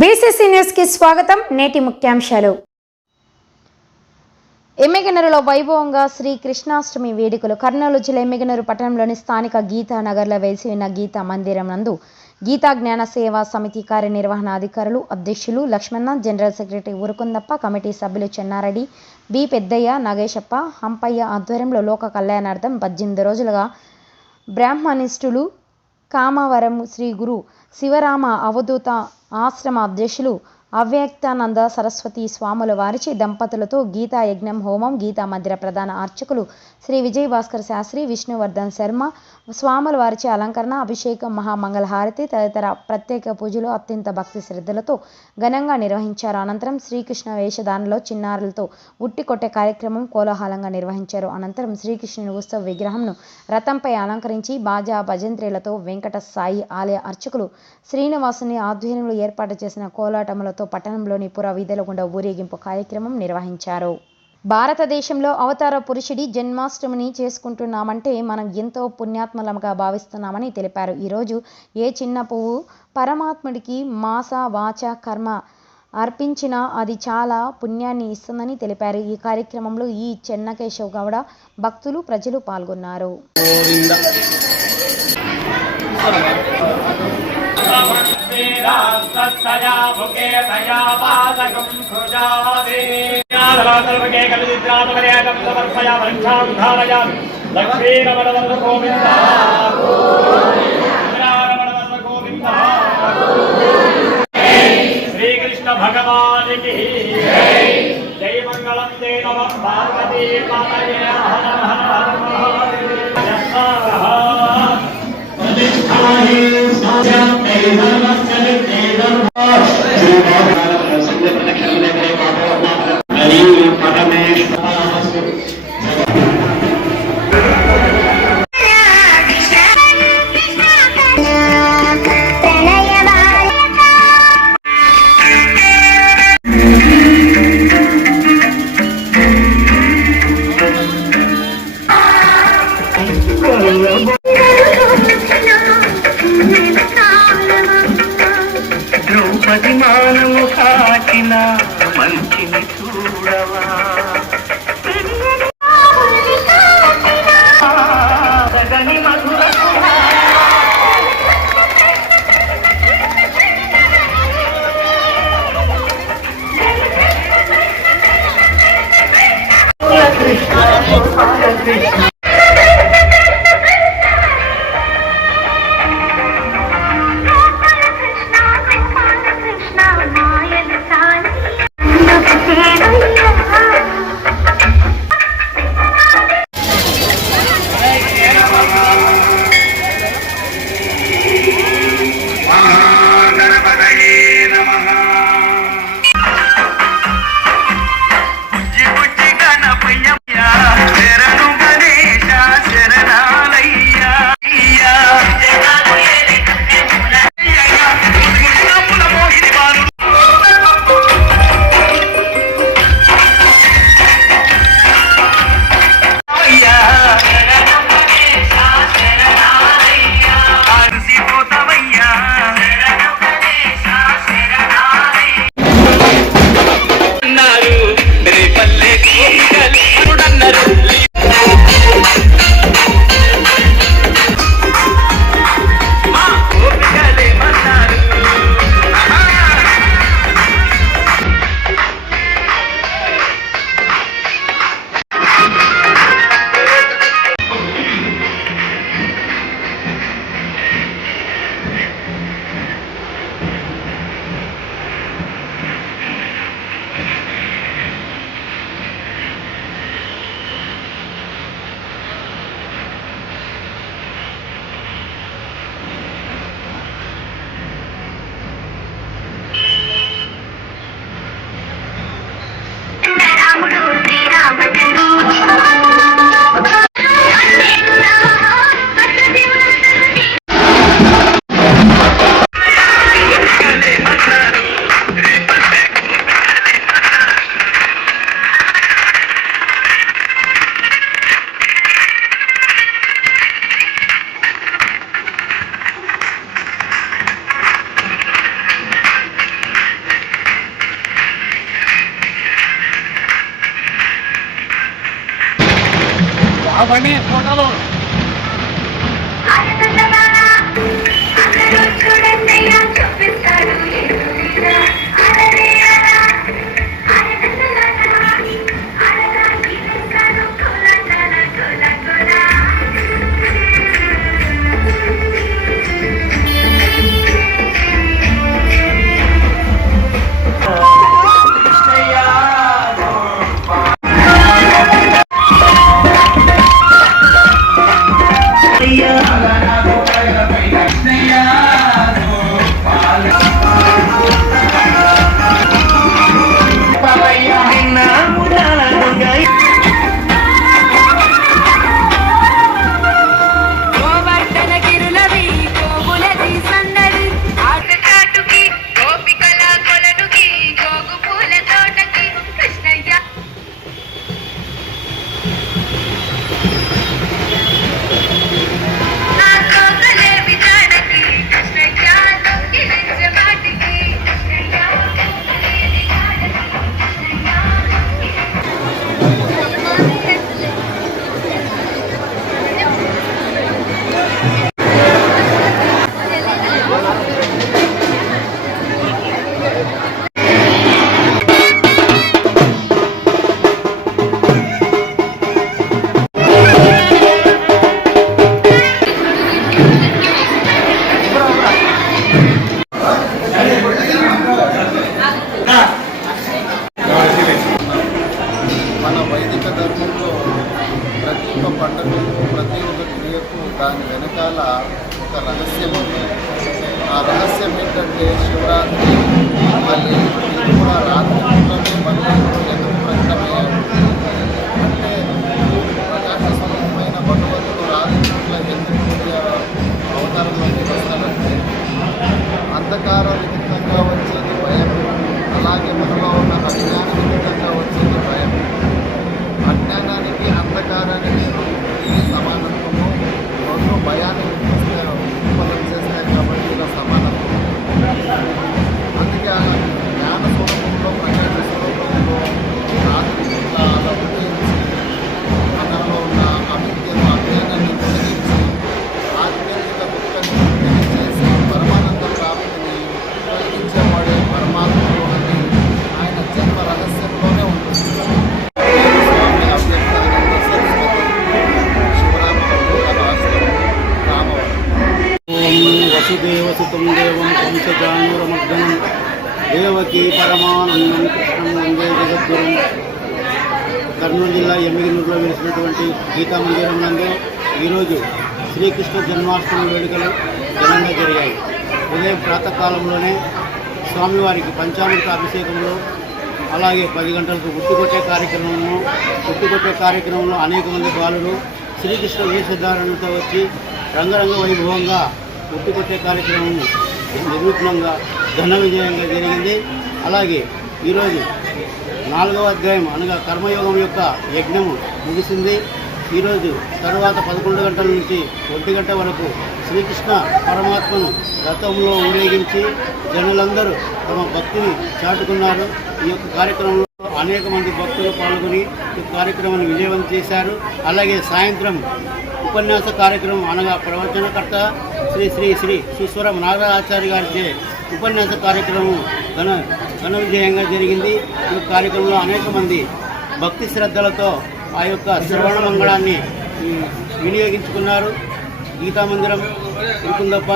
BCC న్యూస్కి స్వాగతం. నేటి ముఖ్యాంశాలు. ఎమ్మిగనూరులో వైభవంగా శ్రీ కృష్ణాష్టమి వేడుకలు. కర్నూలు జిల్లా ఎమ్మిగనూరు పట్టణంలోని స్థానిక గీతా నగర్లో వేసి ఉన్న గీతా మందిరం నందు గీతా జ్ఞాన సేవా సమితి కార్యనిర్వహణ అధికారులు అధ్యక్షులు Lakshmana general secretary Urukundappa committee సభ్యులు చెన్నారెడ్డి బి పెద్దయ్య నాగేశప్ప హంపయ్య ఆధ్వర్యంలో లోక కళ్యాణార్థం పద్దెనిమిది రోజులుగా బ్రాహ్మణిస్టులు కామవరం శ్రీ గురు శివరామ అవధూత ఆశ్రమ అధ్యక్షులు అవ్యక్తానంద సరస్వతి స్వాముల వారిచి దంపతులతో గీతా యజ్ఞం హోమం గీతా మందిర ప్రధాన అర్చకులు శ్రీ విజయ భాస్కర్ శాస్త్రి విష్ణువర్ధన్ శర్మ స్వాముల వారిచి అలంకరణ అభిషేకం మహామంగళహారతి తదితర ప్రత్యేక పూజలు అత్యంత భక్తి శ్రద్ధలతో ఘనంగా నిర్వహించారు. అనంతరం శ్రీకృష్ణ వేషధారణలో చిన్నారులతో ఉట్టి కొట్టే కార్యక్రమం కోలాహలంగా నిర్వహించారు. అనంతరం శ్రీకృష్ణుని ఉత్సవ విగ్రహంను రథంపై అలంకరించి బాజా భజంత్రీలతో వెంకట సాయి ఆలయ అర్చకులు శ్రీనివాసుని ఆధ్వర్యంలో ఏర్పాటు చేసిన కోలాటములతో పట్టణంలోని పుర గుండా ఊరేగింపు కార్యక్రమం నిర్వహించారు. భారతదేశంలో అవతార పురుషుడి జన్మాష్టమిని చేసుకుంటున్నామంటే మనం ఎంతో పుణ్యాత్మలంగా భావిస్తున్నామని తెలిపారు. ఈరోజు ఏ చిన్న పువ్వు పరమాత్ముడికి మాస వాచ కర్మ అర్పించినా అది చాలా పుణ్యాన్ని ఇస్తుందని తెలిపారు. ఈ కార్యక్రమంలో ఈ చెన్నకేశవ్ గౌడ భక్తులు ప్రజలు పాల్గొన్నారు. స్తయా ముఖే తయా పాదకం సుజాదే జ్ఞానవాసర్వకే కలిద్రాతమర్యాదం సమర్పయ వంశాం ధారయ లక్ష్మీరమణవర్ధ గోవింద గోవింద శ్రీకృష్ణ భగవానికి జై మంగళం జయ నమ. పార్వతీ మాతయే హర అభిమానము కాచిన మంచి 在外面，过来喽。పండుగ పండుగకు ప్రతి ఒక్క క్రియకు దాని వెనకాల ఒక రహస్యం ఉంది. ఆ రహస్యం ఏంటంటే శివరాత్రి మళ్ళీ రాత్రి పండుగ మళ్ళీ కర్నూలు జిల్లా ఎమ్మిగినూరులో వెలిసినటువంటి గీతా మందిరం నందు ఈరోజు శ్రీకృష్ణ జన్మాష్టమి వేడుకలు ఘనంగా జరిగాయి. ఉదయం ప్రాతకాలంలోనే స్వామివారికి పంచామృత అభిషేకంలో అలాగే పది గంటలకు గుర్తుకొట్టే కార్యక్రమము గుర్తుకొట్టే కార్యక్రమంలో అనేక మంది బాలురు శ్రీకృష్ణ వేషధారణతో వచ్చి రంగరంగ వైభవంగా గుర్తుకొట్టే కార్యక్రమం నిర్విఘ్నంగా ఘన విజయంగా జరిగింది. అలాగే ఈరోజు నాలుగవ అధ్యాయం అనగా కర్మయోగం యొక్క యజ్ఞము ముగిసింది. ఈరోజు తరువాత పదకొండు గంటల నుంచి ఒంటి గంట వరకు శ్రీకృష్ణ పరమాత్మను రథంలో ఊరేగించి జనులందరూ తమ భక్తిని చాటుకున్నారు. ఈ యొక్క కార్యక్రమంలో అనేక మంది భక్తులు పాల్గొని ఈ కార్యక్రమాన్ని విజయవంతం చేశారు. అలాగే సాయంత్రం ఉపన్యాస కార్యక్రమం అనగా ప్రవచనకర్త శ్రీ శ్రీ శ్రీ సుస్వరం నాగరాచార్య గారిచే ఉపన్యాస కార్యక్రమం ఘన ఘన విజయంగా జరిగింది. ఈ కార్యక్రమంలో అనేక మంది భక్తి శ్రద్ధలతో ఆ యొక్క శ్రవణ మంగళాన్ని వినియోగించుకున్నారు. గీతా మందిరం ఉంటుందప్ప